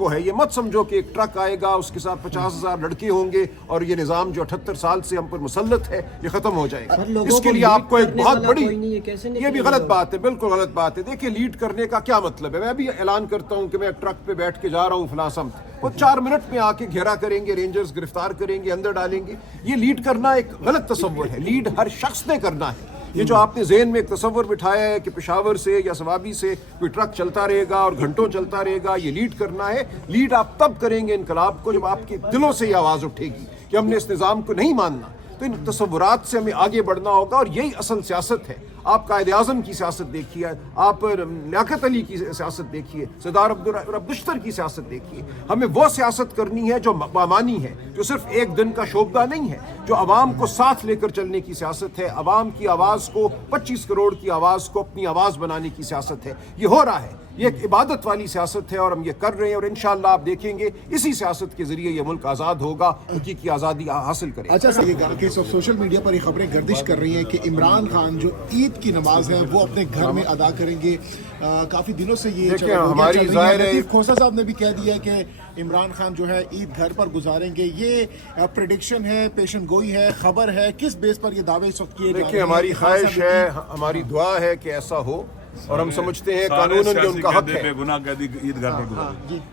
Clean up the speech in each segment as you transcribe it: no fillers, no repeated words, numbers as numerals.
کو ہے। یہ مت سمجھو کہ ایک ٹرک آئے گا اس کے ساتھ 50,000 لڑکے ہوں گے اور یہ نظام جو 78 سال سے ہم پر مسلط ہے یہ ختم ہو جائے گا۔ اس کے لیے آپ کو ایک بہت بڑی، یہ بھی غلط بات ہے، بالکل غلط بات ہے۔ دیکھیں لیڈ کرنے کا کیا مطلب ہے؟ میں بھی اعلان کرتا ہوں کہ میں ٹرک پہ بیٹھ کے جا رہا ہوں فلاں سمت، وہ 4 منٹ میں آ کے گھیرا کریں گے، رینجرز گرفتار کریں گے، اندر ڈالیں گے۔ یہ لیڈ کرنا ایک غلط تصور ہے، لیڈ ہر شخص نے کرنا ہے۔ یہ جو آپ نے ذہن میں ایک تصور بٹھایا ہے کہ پشاور سے یا سوابی سے کوئی ٹرک چلتا رہے گا اور گھنٹوں چلتا رہے گا، یہ لیڈ کرنا ہے۔ لیڈ آپ تب کریں گے انقلاب کو جب آپ کے دلوں سے یہ آواز اٹھے گی کہ ہم نے اس نظام کو نہیں ماننا۔ تو ان تصورات سے ہمیں آگے بڑھنا ہوگا اور یہی اصل سیاست ہے۔ آپ قائد اعظم کی سیاست دیکھیے، آپ لیاقت علی کی سیاست دیکھیے، سردار عبدالشتر کی سیاست دیکھیے۔ ہمیں وہ سیاست کرنی ہے جو بامانی ہے، جو صرف ایک دن کا شوبدہ نہیں ہے، جو عوام کو ساتھ لے کر چلنے کی سیاست ہے، عوام کی آواز کو، 25 کروڑ کی آواز کو اپنی آواز بنانے کی سیاست ہے۔ یہ ہو رہا ہے، یہ ایک عبادت والی سیاست ہے اور ہم یہ کر رہے ہیں، اور انشاءاللہ آپ دیکھیں گے اسی سیاست کے ذریعے یہ ملک آزاد ہوگا، حقیقی آزادی حاصل کرے گا۔ اچھا سر، یہ سوشل میڈیا پر یہ خبریں گردش کر رہی ہیں کہ عمران خان جو عید کی نماز ہے وہ اپنے گھر میں ادا کریں گے۔ کافی دنوں سے یہ ہماری ظاہر ہے، لطیف کھوسہ صاحب نے بھی کہہ دیا کہ عمران خان جو ہے عید گھر پر گزاریں گے۔ یہ پریڈکشن ہے، پیشن گوئی ہے، خبر ہے، کس بیس پر یہ دعوے اس وقت کیے جا رہے ہیں؟ دیکھیں ہماری خواہش ہے، ہماری دعا ہے کہ ایسا ہو، اور ہم سمجھتے ہیں قانوناً جو ان کا حق ہے۔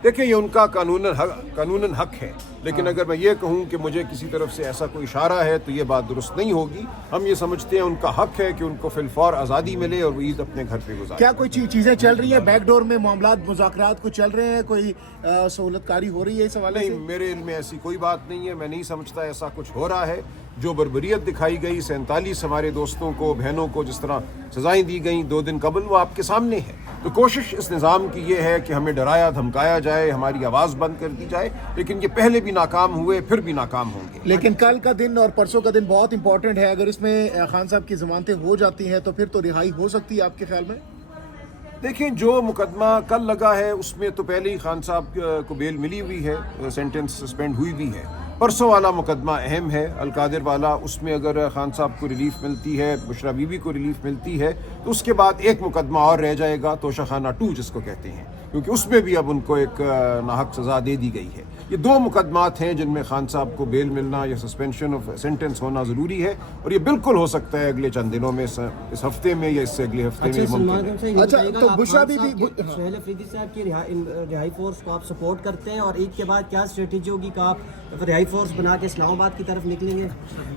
دیکھیں یہ ان کا قانوناً حق ہے، لیکن اگر میں یہ کہوں کہ مجھے کسی طرف سے ایسا کوئی اشارہ ہے تو یہ بات درست نہیں ہوگی۔ ہم یہ سمجھتے ہیں ان کا حق ہے کہ ان کو فی الفور آزادی ملے اور وہ عید اپنے گھر پہ گزارے۔ کیا کوئی چیزیں چل رہی ہیں بیک ڈور میں، معاملات مذاکرات کو چل رہے ہیں، کوئی سہولت کاری ہو رہی ہے اس حوالے سے؟ نہیں، میرے علم میں ایسی کوئی بات نہیں ہے، میں نہیں سمجھتا ایسا کچھ ہو رہا ہے۔ جو بربریت دکھائی گئی، 47 ہمارے دوستوں کو، بہنوں کو جس طرح سزائیں دی گئیں 2 دن قبل، وہ آپ کے سامنے ہے۔ تو کوشش اس نظام کی یہ ہے کہ ہمیں ڈرایا دھمکایا جائے، ہماری آواز بند کر دی جائے، لیکن یہ پہلے بھی ناکام ہوئے، پھر بھی ناکام ہوں گے۔ لیکن کل کا دن اور پرسوں کا دن بہت امپورٹنٹ ہے، اگر اس میں خان صاحب کی ضمانتیں ہو جاتی ہیں تو پھر تو رہائی ہو سکتی ہے آپ کے خیال میں؟ دیکھیں جو مقدمہ کل لگا ہے اس میں تو پہلے ہی خان صاحب کو بیل ملی ہوئی ہے، سینٹنس سسپینڈ ہوئی بھی ہے۔ پرسوں والا مقدمہ اہم ہے، القادر والا، اس میں اگر خان صاحب کو ریلیف ملتی ہے، بشرا بی بی کو ریلیف ملتی ہے، تو اس کے بعد ایک مقدمہ اور رہ جائے گا، توشہ خانہ 2 جس کو کہتے ہیں، کیونکہ اس میں بھی اب ان کو ایک ناحق سزا دے دی گئی ہے۔ یہ 2 مقدمات ہیں جن میں خان صاحب کو بیل ملنا یا سسپینشن آف سینٹنس ہونا ضروری ہے، اور یہ بالکل ہو سکتا ہے اگلے چند دنوں میں، اس ہفتے میں یا اس سے اگلے ہفتے میں ممکن ہے۔ اچھا تو بشرا بی بی، سہیل افریدی صاحب کی رہائی فورس کو آپ سپورٹ کرتے ہیں، اور عید کے بعد کیا اسٹریٹجی ہوگی کہ آپ رہائی فورس بنا کے اسلام آباد کی طرف نکلیں گے؟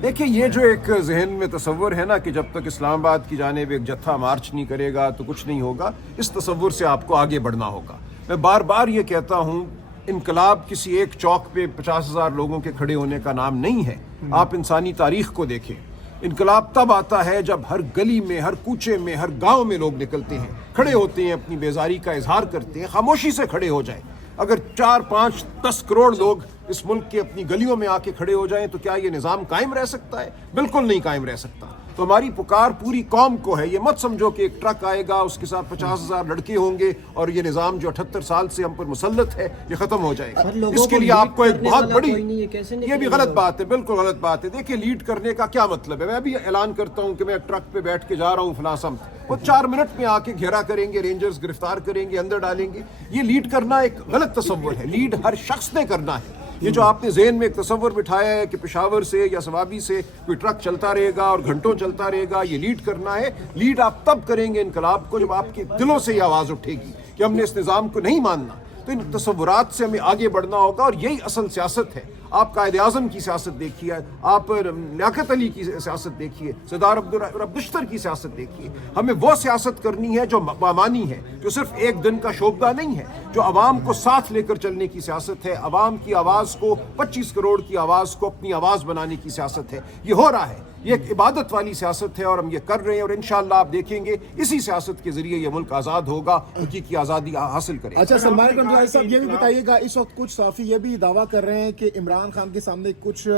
دیکھیں یہ جو ایک ذہن میں تصور ہے نا کہ جب تک اسلام آباد کی جانب ایک جتھا مارچ نہیں کرے گا تو کچھ نہیں ہوگا، اس تصور سے آپ کو آگے بڑھنا ہوگا۔ میں بار بار یہ کہتا ہوں، انقلاب کسی ایک چوک پہ 50,000 لوگوں کے کھڑے ہونے کا نام نہیں ہے۔ آپ انسانی تاریخ کو دیکھیں، انقلاب تب آتا ہے جب ہر گلی میں، ہر کوچے میں، ہر گاؤں میں لوگ نکلتے ہیں، کھڑے ہوتے ہیں، اپنی بیزاری کا اظہار کرتے ہیں، خاموشی سے کھڑے ہو جائیں۔ اگر 4، 5، 10 کروڑ لوگ اس ملک کے اپنی گلیوں میں آ کے کھڑے ہو جائیں تو کیا یہ نظام قائم رہ سکتا ہے؟ بالکل نہیں قائم رہ سکتا۔ تو ہماری پکار پوری قوم کو ہے، یہ مت سمجھو کہ ایک ٹرک آئے گا اس کے ساتھ 50,000 لڑکے ہوں گے اور یہ نظام جو 78 سال سے ہم پر مسلط ہے یہ ختم ہو جائے گا۔ اس کے لیے آپ کو ایک بہت بڑی، یہ بھی غلط بات ہے، بالکل غلط بات ہے۔ دیکھیں لیڈ کرنے کا کیا مطلب ہے؟ میں بھی اعلان کرتا ہوں کہ میں ٹرک پہ بیٹھ کے جا رہا ہوں فلاں سمت، وہ 4 منٹ میں آ کے گھیرا کریں گے، رینجرز گرفتار کریں گے، اندر ڈالیں گے۔ یہ لیڈ کرنا ایک غلط تصور ہے، لیڈ ہر شخص نے کرنا ہے۔ یہ جو آپ نے ذہن میں ایک تصور بٹھایا ہے کہ پشاور سے یا سوابی سے کوئی ٹرک چلتا رہے گا اور گھنٹوں چلتا رہے گا، یہ لیڈ کرنا ہے۔ لیڈ آپ تب کریں گے انقلاب کو جب آپ کے دلوں سے یہ آواز اٹھے گی کہ ہم نے اس نظام کو نہیں ماننا۔ تو ان تصورات سے ہمیں آگے بڑھنا ہوگا اور یہی اصل سیاست ہے۔ آپ قائد اعظم کی سیاست دیکھیے، آپ لیاقت علی کی سیاست دیکھیے، سردار عبدالشتر کی سیاست دیکھیے۔ ہمیں وہ سیاست کرنی ہے جو بامانی ہے، جو صرف ایک دن کا شوبدہ نہیں ہے، جو عوام کو ساتھ لے کر چلنے کی سیاست ہے، عوام کی آواز کو، 25 کروڑ کی آواز کو اپنی آواز بنانے کی سیاست ہے۔ یہ ہو رہا ہے، یہ ایک عبادت والی سیاست ہے اور ہم یہ کر رہے ہیں، اور انشاءاللہ آپ دیکھیں گے اسی سیاست کے ذریعے یہ ملک آزاد ہوگا، حقیقی آزادی حاصل کرے گا۔ اچھا سلمان کنڈرائی صاحب یہ بھی بتائیے گا، اس وقت کچھ صحافی یہ بھی دعویٰ کر رہے ہیں کہ عمران خان کے سامنے کچھ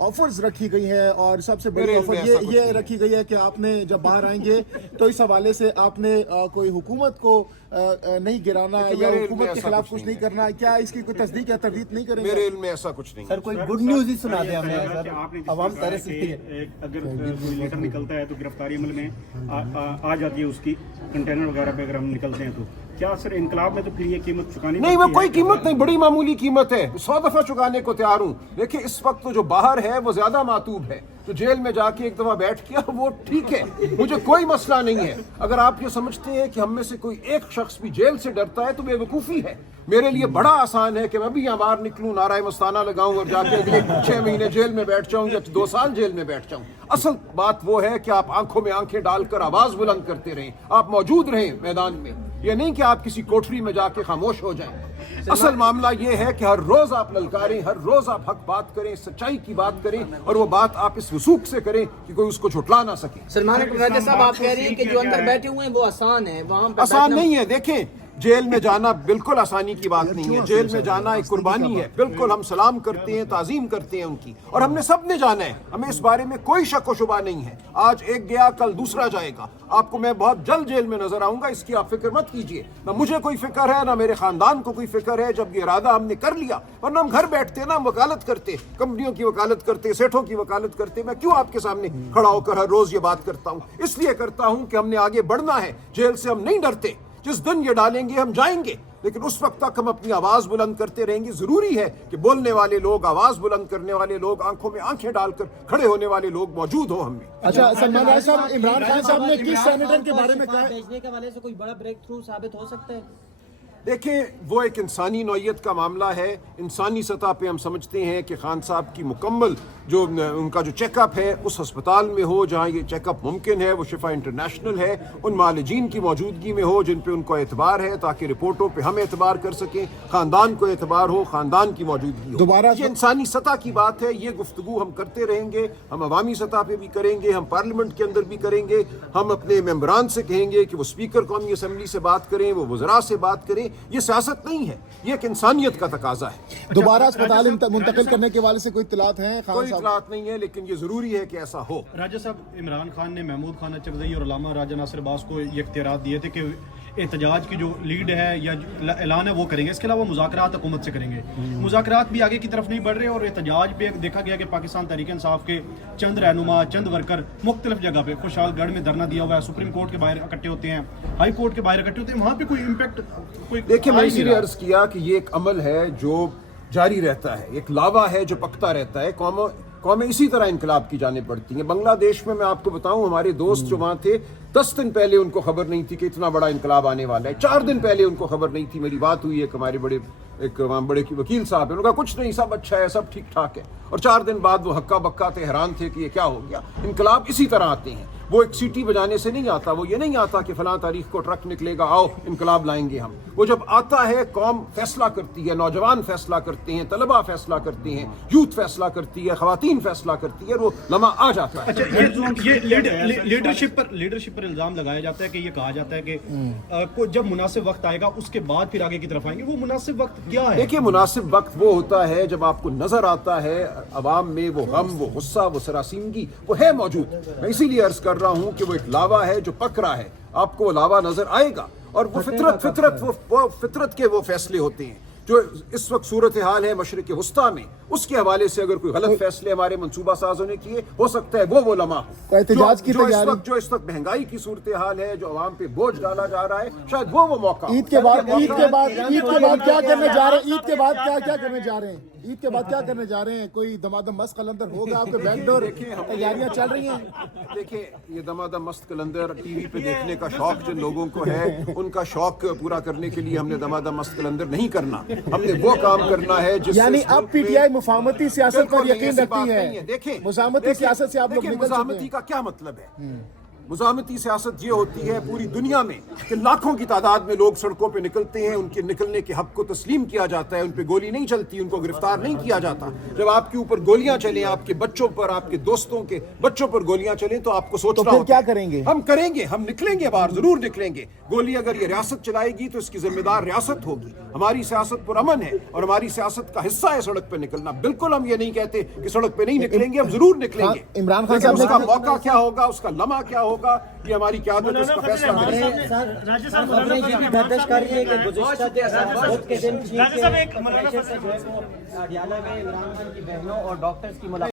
آفرز رکھی گئی ہیں، اور سب سے بڑی آفر یہ رکھی گئی ہے کہ آپ نے جب باہر آئیں گے تو اس حوالے سے آپ نے کوئی حکومت کو نہیں گرانا یا حکومت کے خلاف کچھ نہیں کرنا۔ کیا اس کی کوئی تصدیق یا تردید نہیں کریں گے؟ میرے علم میں ایسا کچھ نہیں۔ سر کوئی گڈ نیوز ہی سنا دیں ہمیں، عوام ترس ہے، اگر کوئی لیٹر نکلتا ہے تو گرفتاری عمل میں آ جاتی ہے، اس کی کنٹینر وغیرہ پہ اگر ہم نکلتے ہیں تو क्या सर इनकलाब में तो फिर ये कीमत चुकानी नहीं, वो पड़ती कोई है? कीमत नहीं, बड़ी मामूली कीमत है, 100 दफा चुकाने को तैयार हूं। देखिए इस वक्त तो जो बाहर है वो ज्यादा मातूब है, तो जेल में जाके एक दफा बैठ गया वो ठीक है, मुझे कोई मसला नहीं है। अगर आप ये समझते हैं कि हम में से कोई एक शख्स भी जेल से डरता है तो बेवकूफ़ी है। मेरे लिए बड़ा आसान है कि मैं भी यहाँ बाहर निकलूं, नाराय मस्ताना लगाऊं और जाके अगले 6 महीने जेल में बैठ जाऊं या 2 साल जेल में बैठ जाऊं। असल बात वो है कि आप आंखों में आंखें डालकर आवाज बुलंद करते रहें, आप मौजूद रहें मैदान में, ये नहीं कि आप किसी कोठरी में जाके खामोश हो जाएं। असल मामला ये है कि हर रोज आप ललकारें, हर रोज आप हक बात करें, सच्चाई की बात करें, और वो बात आप इस वसूख से करें कि कोई उसको झुटला ना सके। सलमान राजा साहब, आप कह रही हैं कि जो अंदर बैठे हुए हैं वो आसान है, वहाँ आसान नहीं है। देखें जेल में जाना बिल्कुल आसानी की बात नहीं है, जेल में जाना एक कुर्बानी है, बिल्कुल हम सलाम करते हैं, ताजीम करते हैं उनकी, और हमने सब ने जाना है, हमें इस बारे में कोई शक व शुबा नहीं है। आज एक गया कल दूसरा जाएगा, आपको मैं बहुत जल्द जेल में नजर आऊंगा, इसकी आप फिक्र मत कीजिए। ना मुझे कोई फिक्र है, ना मेरे खानदान को कोई फिक्र है, जब ये इरादा हमने कर लिया, वरना हम घर बैठते ना, हम वकालत करते, कंपनियों की वकालत करते, सेठों की वकालत करते। मैं क्यों आपके सामने खड़ा होकर हर रोज ये बात करता हूँ? इसलिए करता हूँ कि हमने आगे बढ़ना है, जेल से हम नहीं डरते, जिस दिन ये डालेंगे हम जाएंगे, लेकिन उस वक्त तक हम अपनी आवाज बुलंद करते रहेंगे। जरूरी है कि बोलने वाले लोग, आवाज बुलंद करने वाले लोग, आंखों में आंखें डालकर खड़े होने वाले लोग मौजूद हो हम में। अच्छा सलमान राजा साहब, इमरान खान साहब ने किस सेनेटर के बारे में कहा? भेजने के हवाले से कोई बड़ा ब्रेक थ्रू साबित हो सकता है? देखें वो एक इंसानी नौइयत का मामला है। इंसानी सतह पे हम समझते हैं कि खान साहब की मुकम्मल जो उनका जो चेकअप है उस अस्पताल में हो जहां ये चेकअप मुमकिन है, वो शिफा इंटरनेशनल है, उन मालिजीन की मौजूदगी में हो जिन पे उनको एतबार है, ताकि रिपोर्टों पे हम एतबार कर सकें, खानदान को एतबार हो, खानदान की मौजूदगी हो। दोबारा ये इंसानी सतह की बात है, ये गुफ्तगू हम करते रहेंगे, हम अवामी सतह पे भी करेंगे, हम पार्लियामेंट के अंदर भी करेंगे, हम अपने मेंबरान से कहेंगे कि वो स्पीकर कौमी असम्बली से बात करें, वो वज़रा से बात करें। ये सियासत नहीं है, ये एक इंसानियत का तकाजा है। दोबारा अस्पताल मुंतकिल करने के वाले से कोई इत्तलात हैं? कोई इत्तलात नहीं है, लेकिन ये जरूरी है कि ऐसा हो। राजा साहब, इमरान खान ने महमूद खान अचकज़ई और अल्लामा राजा नासिर अब्बास को ये इख्तियारात दिए थे कि एहतजाज की जो लीड है या ऐलान है वो करेंगे, इसके अलावा मुज़ाकरात हुकूमत से करेंगे। मुज़ाकरात भी आगे की तरफ नहीं बढ़ रहे, और एहतजाज पे देखा गया कि पाकिस्तान तहरीक इंसाफ के चंद रहनुमा, चंद वर्कर मुख्तलिफ जगह पे, खुशहालगढ़ में धरना दिया हुआ है, सुप्रीम कोर्ट के बाहर इकट्ठे होते हैं, हाई कोर्ट के बाहर इकट्ठे होते हैं, वहाँ पे कोई इम्पैक्ट कोई। देखिए मैं इसीलिए अर्ज किया कि ये एक अमल है जो जारी रहता है, एक लावा है जो पकता रहता है। कौमें इसी तरह इनकलाब की जाने पड़ती हैं। बांग्लादेश में मैं आपको बताऊं, हमारे दोस्त जो वहाँ थे, 10 दिन पहले उनको खबर नहीं थी कि इतना बड़ा इनकलाब आने वाला है। 4 दिन पहले उनको खबर नहीं थी। मेरी बात हुई एक हमारे बड़े वकील साहब है, उन्होंने कहा कुछ नहीं, सब अच्छा है, सब ठीक ठाक है, और 4 दिन बाद वो हक्का बक्का थे, हैरान थे कि ये क्या हो गया। इनकलाब इसी तरह आते हैं, वो एक सीटी बजाने से नहीं आता, वो ये नहीं आता कि फलां तारीख को ट्रक निकलेगा, आओ इनकलाब लाएंगे हम। वो जब आता है, कौम फैसला करती है, नौजवान फैसला करते हैं, तलबा फैसला करते हैं, यूथ फैसला करती है, खवातीन फैसला करती है, वो लम्हा आ जाता है। अच्छा, ये लीडरशिप पर इल्जाम लगाया जाता है कि ये कहा जाता है कि जब मुनासिब वक्त आएगा उसके बाद फिर आगे की तरफ आएंगे। वो मुनासिब वक्त क्या है? देखिए मुनासिब वक्त वो होता है जब आपको नजर आता है अवाम में वो गम, वो गुस्सा, वो सरासीमगी वो है मौजूद। मैं इसीलिए अर्ज कर रहा हूं कि वो एक लावा है जो पक रहा है, आपको वो लावा नजर आएगा, और वो फितरत के वो फैसले होते हैं जो इस वक्त सूरत हाल है मशरिक वस्ता में, उसके हवाले से अगर कोई गलत फैसले हमारे मंसूबा साजों ने किए, हो सकता है वो लम्हा हो। एहतजाज की जो इस वक्त महंगाई की सूरत हाल है, जो अवाम पे बोझ डाला जा रहा है, शायद वो मौका। ईद के बाद क्या करने जा रहे हैं? ईद के बाद क्या करने जा रहे हैं? ईद के बाद क्या करने जा रहे हैं? कोई दमादम मस्त कलंदर होगा आपके बैकडोर? तैयारियां चल रही हैं। देखिए ये दमादम मस्त कलंदर टीवी पे देखने का शौक जिन लोगों को है, उनका शौक पूरा करने के लिए हमने दमादम मस्त कलंदर नहीं करना, हमने वो काम करना है जिससे यानी अब पीटीआई मुफाहमती सियासत पर यकीन रखती है। देखिए मुजामती सियासत से आप लोग निकल चुके हैं। मुजामती का क्या मतलब है? मुजामती सियासत ये होती है पूरी दुनिया में कि लाखों की तादाद में लोग सड़कों पे निकलते हैं, उनके निकलने के हक को तस्लीम किया जाता है, उन पे गोली नहीं चलती, उनको गिरफ्तार नहीं किया जाता। जब आपके ऊपर गोलियां चलें, आपके बच्चों पर, आपके दोस्तों के बच्चों पर गोलियां चलें, तो आपको सोचना होता है क्या करेंगे? हम करेंगे, हम निकलेंगे बाहर, जरूर निकलेंगे। गोली अगर ये रियासत चलाएगी तो इसकी जिम्मेदार रियासत होगी। हमारी सियासत पर अमन है और हमारी सियासत का हिस्सा है सड़क पे निकलना। बिल्कुल हम ये नहीं कहते कि सड़क पे नहीं निकलेंगे, हम जरूर निकलेंगे। इमरान खान साहब, उसका मौका क्या होगा, उसका लम्हा क्या होगा, ये हमारी क्यादत उसका फैसला करेगी। खबरें ये भी दर्ज कर रही है कि गुज़िश्ता बुध के दिन चीन के प्रेशर से जो है वो अडियाला में इमरान खान की बहनों और डॉक्टर्स की मुलाकात